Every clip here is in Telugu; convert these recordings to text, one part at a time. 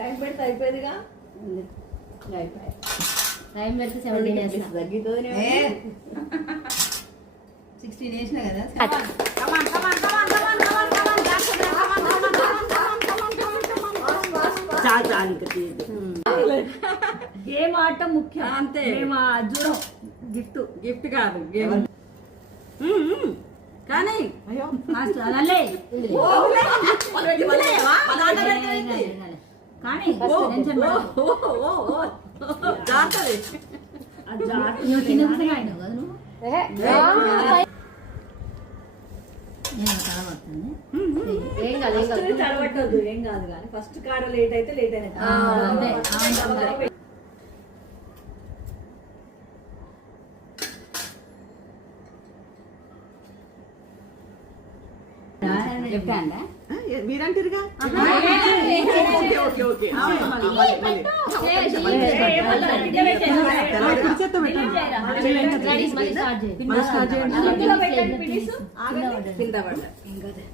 టైం పెడితే అయిపోయేదిగా. టైం పెడితే 17 చేస్తా. తగ్గుతుంది. 16 వేసిన కదా. చాలు చాలు ఇంకా గేమ్ ఆడటం ముఖ్యం అంతే. మేము దూరం గిఫ్ట్ గిఫ్ట్ కాదు గేమ్ కానీ అయ్యో అలలే కానీ టెన్షన్ నువ్వు కింద కూర్చొని ఆడినావు కదా నువ్వు. నేను తలబడుతుంది. ఏం కాదు ఏం కాదు. తడబట్టదు ఏం కాదు కానీ ఫస్ట్ కాడ లేట్ అయితే లేట్ అయినట్టు. అంతే. చెప్పండి మీరంటారుగా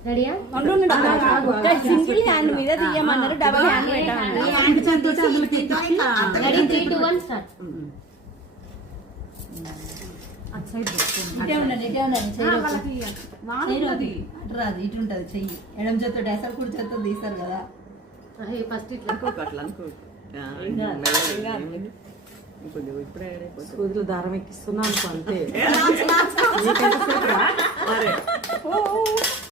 రెడీయా? సింగిల్ హ్యాండ్ మీద తీయమన్నారు, డబల్ హ్యాండ్ పెట్టామన్నారు. Ready 3 2 1 start. ఇటే ఉండండి ఇటే ఉండండి. చెయ్యి అటు రాదు ఇటు ఉంటుంది చెయ్యి. ఎడం చేత్తో అసలు కుడి చేత్తో తీస్తారు కదా. ఫస్ట్ ఇట్లా అట్లా అనుకో సూదులు దారం ఎక్కిస్తున్నాను అంతే.